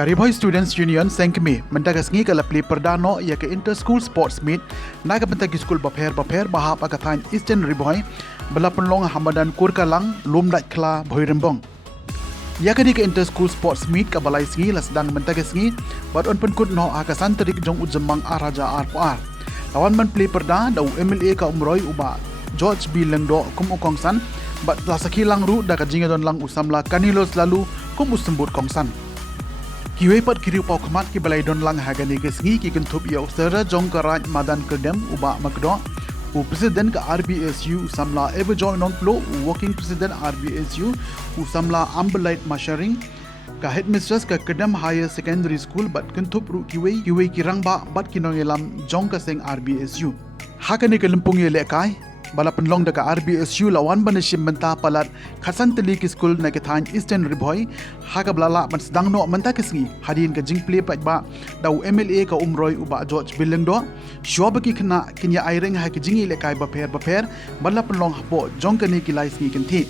Karibhoy Students Union Sengkemi mendagasngi kalapli perdano ia ke Inter School Sports Meet naga pentagi school baper bahap agathan Eastern Riboy belapenlong hamadan kurkalang lumdat kla Bhoy Rembong. Ia ke Inter School Sports Meet ka balai sngi lasdang mendagasngi bat on penkut no akasan terik jong ujemang araja arpuar. Lawan man play perda dau MLA ka umroy uba George B Lengdo kum ukongsan bat lasaki lang ru da ka jingadon lang usamla kanilos lalu kum usembut kongsan. Kiwe pat kiri pau kemat ki balai don lang hagani gesngi ki kentup ya usara jong karaj madan kedem uba makdo u presiden ka RBSU samla ever join non plo working president RBSU u samla ambulite masharing ka headmistress ka kedem higher secondary school bat kentup ru kiwe kirang ba bat kinongelam jong ka seng RBSU hakani ke lempung ye lekai bala penlong deka RBSU lawan banashim menta palat khasan teli ki school na ke than Eastern Riboy haga blala man sedang no menta kesngi hadin ka jing play pat ba dau MLA ka umroy uba George Bilengdo shobaki khna kinya aireng ha ki jingi lekai baper bala penlong hapo jong kani ki lai sngi kenti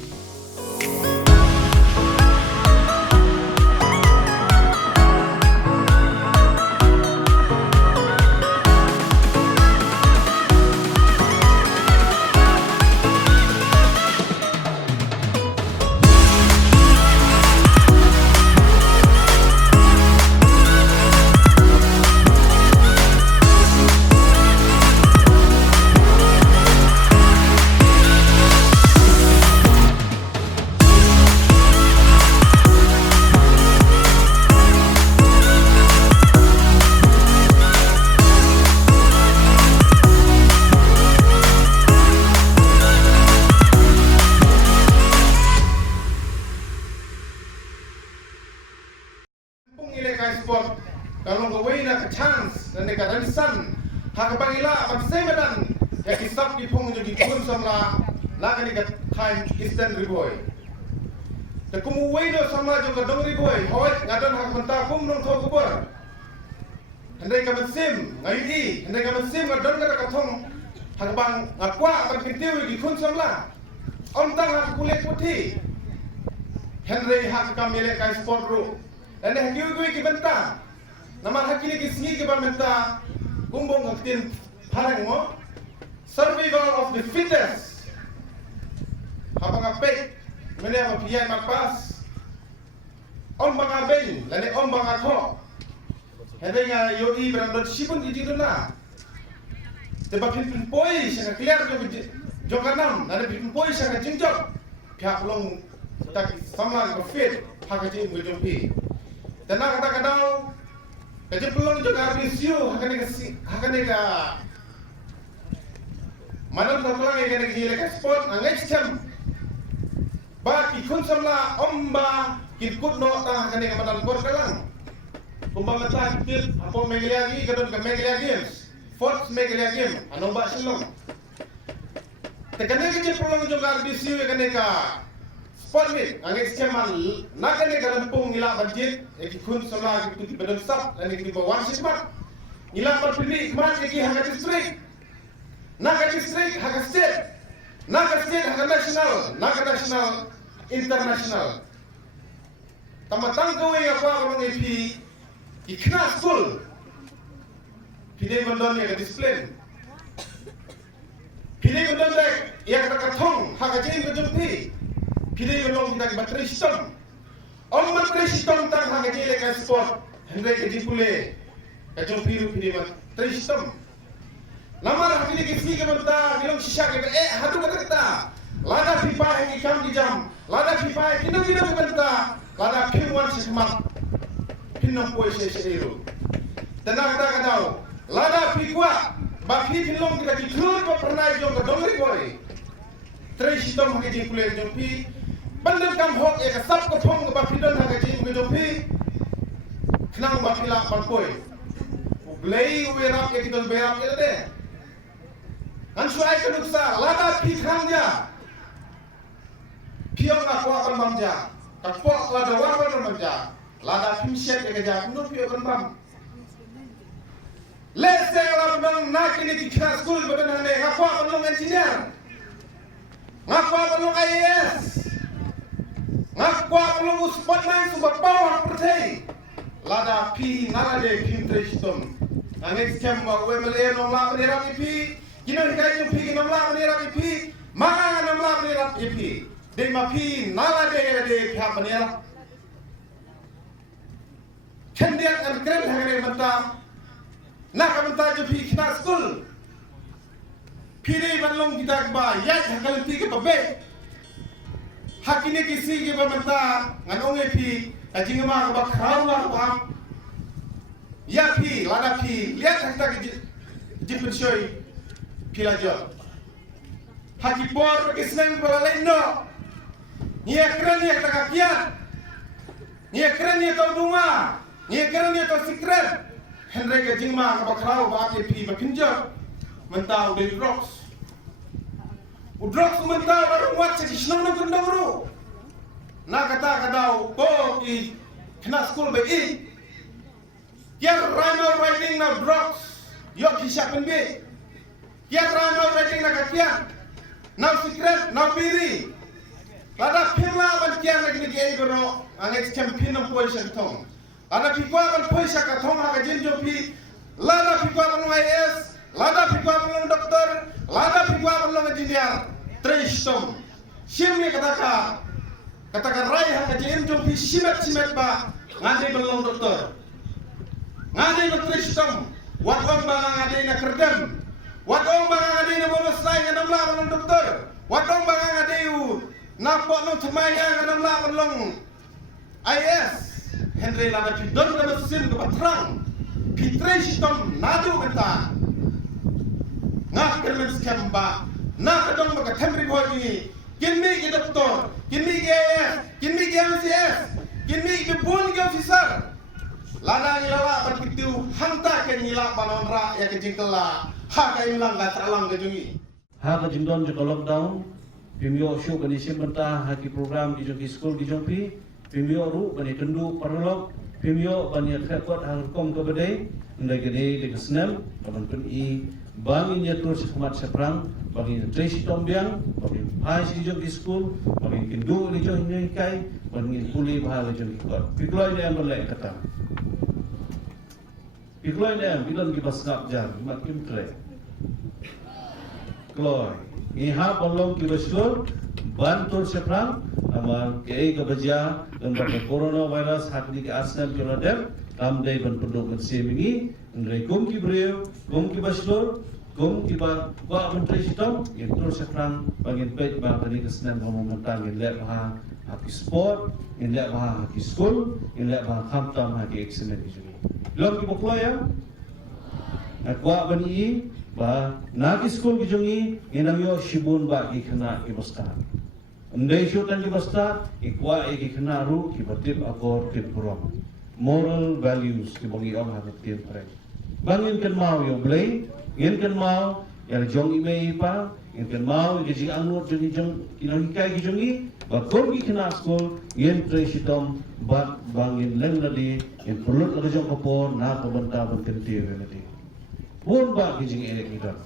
sport kalau gawin na chance na nekadansan hakapangila magsemedan ya kisap di pong jogi kun samla laga ni time Eastern Riboy ta kumuway do samla joga dong Riboy hoy ngadon hakmenta kum nong tho kubur handai ka magsim ngayi handai ka magsim ngadon ka kathong hakbang ngakwa ban kintiu gi kun samla om tang hakulet puthi Henry hakamile ka sport ru dan hakiwi ki benta nama hakili ki singi ki benta kumbong ngaktin parang mo survival of the fittest habang apek mene apa piyai makpas om bang abel lane om bang akho hede nga yoi brandot sipun ki jiduna teba pin poi sanga clear jo kanam nane pin poi sanga jingjok pihak long tak sama ko fit hakaji ngujumpi Tenang kata-kata, kerja pelong juga RBSU hakane ka madam satulang yang gila ka sport next time ba ki kun samla omba ki kut no ta hakane ka madam kor kalang kumbaga ta kit apo megliagi kadon ka megliagi fourth megliagi ano ba silong tekane kerja pelong juga RBSU hakane ka sport meet next time nakane ka lampung ila budget ikun sama ikut badan sab dan ikut bawan sismat ila perpilih kemana iki harga district naga district harga state harga national international tamatang gawe apa orang IP ikna school pide bandon ya display pide bandon ya katong harga jin kejumpi pide bandon kita bateri sistem Om menteri sistem tang hanga jele ka sport hendai ke dipule ka jompiru pidi menteri sistem lamar hakili ke si ke menta bilong sisa ke hatu kata lada fifa yang ikam di jam lada fifa kino menta lada pinwan sesemak pinong poi sesero tenang kata katau lada fikwa baki pinong kita diklur pa pernah jong ka dongri boy menteri sistem hanga dipule jompi Bandar kam hok ya kasap ko thong ba pidon ha gaji ko jopi knang ba pila pankoi ublei uberap ya kidon berap ya de ansu ai ka nuksa lada pi khang ja piong akwa kan mamja kapok lada wa kan mamja lada pim shet ya gaja kuno pio kan bam let's say la bang nakini ki class school badan hane akwa kan long engineer akwa kan long IAS ngakwa pelungu spotlight sumber power pertai lada pi nalade pim tristom angek kemba wemele no la menera pi kino hikai no pi no la menera pi ma no la menera pi de ma pi nalade de pha menera kendian an kren hagre mata nak mata jo pi kina school pi de banlong kita ba ya hakal ti ke babe hakine kisi ke mata nganonge pi ajing ma ba khrau la ba ya pi lada pi lihat hakta ke jipun shoy pi la jo haki por ke snang bala leno ni ekran ni ta kiat ni ekran ni to dunga ni ekran ni to secret henry ke jing ma ba khrau ba ke pi ba pinjo mentau de drugs udrogs mentau baru wat se kisnang na kundang ru na kata kadau po ki kena school be i kiar rhino riding na drugs yo kishapen be kiar rhino riding na kakian na secret na biri lada pimla ban kiar lagi ni ai bro angek champion ng poisa katong lada pikwa ban poisa katong ha jinjo pi lada pikwa ban IS lada pikwa ban doktor lada pikwa ban engineer tristom simni katakan rai ha jinjo pi simet ba ngade belong doktor ngade ba tristom wat om ba ngade na kerdem wat om ba ngade na bolos lai ngadam la belong doktor wat om ba ngade u napok no thmaya ngadam la belong IS Henry lada pi don na sim ko patrang pi tristom nadu beta ngah kermen skamba na kadong maka temri boy kinmi ki doktor kinmi ki AS kinmi ki MCS kinmi ki bun ki officer lada ngilala ban pitu hanta ke ngila banon ra ya ke jingkela ha ka imlang ga talang ke jungi ha ka jingdon jo lockdown pimyo show bani simbenta ha ki program ki joki school ki jompi pimyo ru bani kendu parlok pimyo bani khakot ha kom ke bedai ndai gede de snel ban pen I bangin ya terus khmat seprang bagi tracy tombiang bagi hai si joki school bagi kendu ni jo ni kai bagi puli bahal joki kot pikloi ni amble kata pikloi ni am bilang ki basngap jan mat kim tre kloi iha bolong ki school bantul seprang amal ke kebaja dan pada coronavirus hakni ke asnam joladem ramdai ban penduk semini ndai kum ki breu kum ki bashlor kum ki ba wa menteri sitom yang terus seprang bagi pej ba tadi kesenan pemotang yang lek ha haki sport yang lek ha haki school yang lek ha khamtam haki excellent ki lom ki bokloya akwa bani ba nagi school ki jongi inang yo shibun ba ki khana ki basta ndai shutan ki basta ikwa ki khana ru ki batip akor ki purom moral values ki bongi om ha tin pare bangin kan mau yo blai yen kan mau yang jong ime pa yen kan mau ke ji anut jongi jong kinang kai ki jongi ba kor ki khana school yen tre shitom ba bangin leng ladi yen pulut la jong kopor na ko banta ban kenti velati pun ba ki jing ele kidan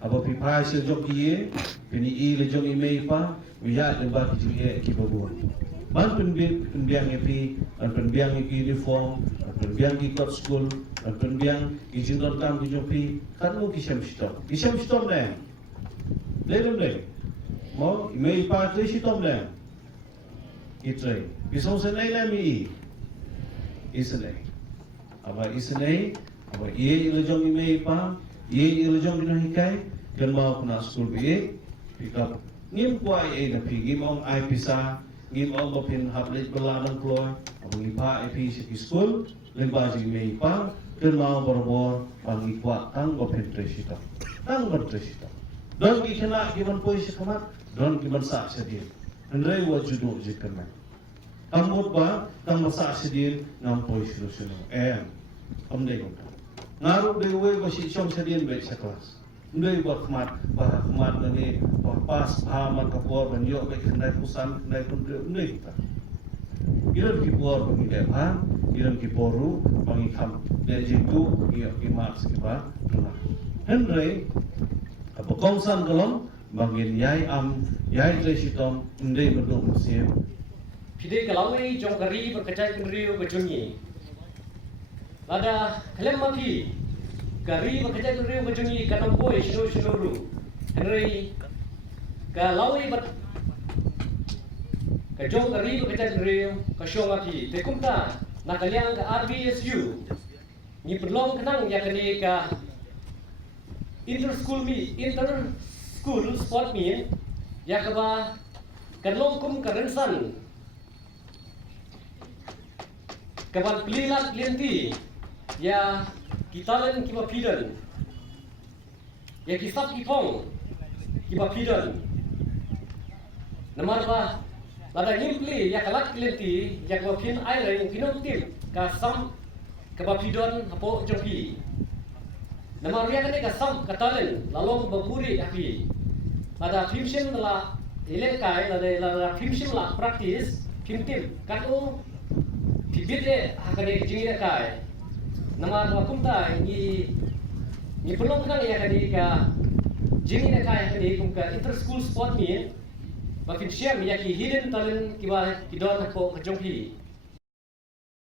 abo pi pai se jok ye pini I le jong ime pa wiya le ba ki jing e ki babon ban penbiang pi penbiang ki uniform penbiang ki kot school penbiang ki jingdor tam ki jopi kan mo ki sham shitom ne le mo ime pa tre shitom ne ki tre bisong se nei le mi isne aba ye le jong ime pa ye le jong na hikai kan mau kena school bi pikap ngim kwai e na pi ngim ong ai pisa ngim ong bapin hablet beladang kloy abang ipa epi si school lemba ji me ipa kan mau borbor bang ikwa tang bapin tresita tang ban tresita don ki kena ki ban poi si kamat don ki ban sa sedir andre wa judo jikan amut ba tang masa sedir ngam poi solution amde ko ngaruh de we ba si chom sedir be sa kelas ndai buat khmat ni pas pahaman kapor ban yo be khnai pusan khnai pun ndai kita kiran ki por bagi depan kiran ki poru bagi kham de jitu yo ki mars ki ba tuna henry apa kongsan kolom bagi yai tre sitom ndai bedok musim pide kalawai jong kari berkecai kendriu kecungi. Lada kelem maki kari berkecai kendriu kecungi kanong boy shuru. Henry kalawai ber kajong kari berkecai kendriu kasyong maki. Tekumta nakaliang ke RBSU. Ni perlong kenang ya kene ka inter school sport meet ya kaba kanlong kum karensan kaban pililat lienti ya kitalen kiba pidan ya kisap kipong kiba pidan namar ba lada nyimpli ya kalak lienti ya kaba pin aire kinom tim ka sam kaba pidan apo jongpi namar ya kene ka sam katalen lalong baburi api lada fimshin la ilekai lada fimshin la practice fimtim kanu pibide hakane jingi kai namar wakumta ni pelong kan ya kani ka jingi kai kani kum ka inter school sport meet ba fimshia mi yaki hidden talent kiba kidon ko kajongpi